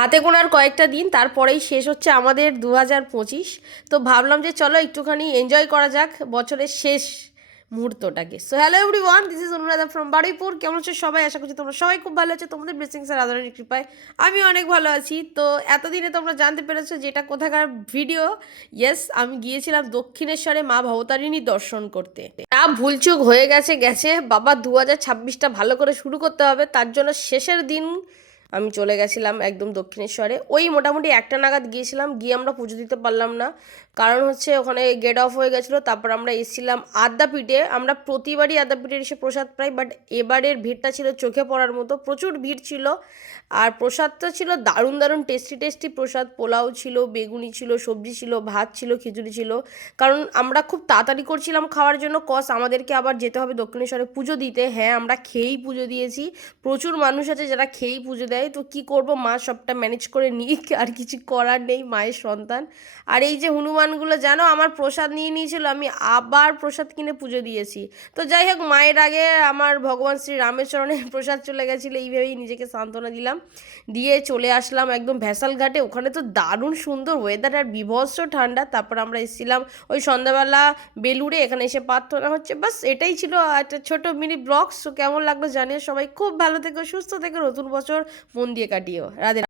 হাতে গোনার কয়েকটা দিন, তারপরেই শেষ হচ্ছে আমাদের 2025। তো ভাবলাম যে চলো একটুখানি এনজয় করা যাক বছরের শেষ মুহূর্তটাকে। So hello everyone, this is Anuradha from Baruipur. কেমন আছো সবাই? আশা করছি তোমরা সবাই খুব ভালো আছো। তোমাদের ব্লেসিংস আর আদরের কৃপায় আমি অনেক ভালো আছি। তো এতদিনে তোমরা জানতে পেরেছো যেটা কোথাকার ভিডিও। ইয়েস, আমি গিয়েছিলাম দক্ষিণেশ্বরে মা ভবতারিণী দর্শন করতে। তা ভুলচুক হয়ে গেছে গেছে বাবা, 2026টা ভালো করে শুরু করতে হবে। তার জন্য শেষের দিন আমি চলে গেছিলাম একদম দক্ষিণেশ্বরে। ওই মোটামুটি একটা নাগাদ গিয়েছিলাম, গিয়ে আমরা পুজো দিতে পারলাম না, কারণ হচ্ছে ওখানে গেট অফ হয়ে গেছিলো। তারপর আমরা এসেছিলাম আদ্যাপীঠে। আমরা প্রতিবারই আদ্যাপীঠে এসে প্রসাদ পাই, বাট এবারের ভিড়টা ছিল চোখে পড়ার মতো, প্রচুর ভিড় ছিল। আর প্রসাদটা ছিল দারুণ দারুণ টেস্টি টেস্টি প্রসাদ। পোলাও ছিল, বেগুনি ছিল, সবজি ছিল, ভাত ছিল, খিচুড়ি ছিল। কারণ আমরা খুব তাড়াতাড়ি করছিলাম খাওয়ার জন্য, কস আমাদেরকে আবার যেতে হবে দক্ষিণেশ্বরে পুজো দিতে। হ্যাঁ, আমরা খেয়েই পুজো দিয়েছি। প্রচুর মানুষ আছে যারা খেয়েই পুজো দেয়। তো কি করব, মা সবটা ম্যানেজ করে নিক, আর কিছু করার নেই, মায়ের সন্তান। আর এই যে হনুমানগুলো জানো, আমার প্রসাদ নিয়ে নিয়েছিল, আমি আবার প্রসাদ কিনে পুজো দিয়েছি। তো যাই হোক, মায়ের আগে আমার ভগবান শ্রী রামের চরণে প্রসাদ চলে গেছিলো, এইভাবেই নিজেকে সান্ত্বনা দিলাম। দিয়ে চলে আসলাম একদম ভ্যাসাল ঘাটে। ওখানে তো দারুণ সুন্দর ওয়েদার আর বিভৎস ঠান্ডা। তারপর আমরা এসেছিলাম ওই সন্ধ্যাবেলা বেলুড়ে, এখানে এসে প্রার্থনা হচ্ছে। বাস এটাই ছিল একটা ছোট মিনি ব্লগ। সো কেমন লাগলো জানিও সবাই। খুব ভালো থেকো, সুস্থ থেকো, নতুন বছর মন দিয়ে কাটিও। রাধে।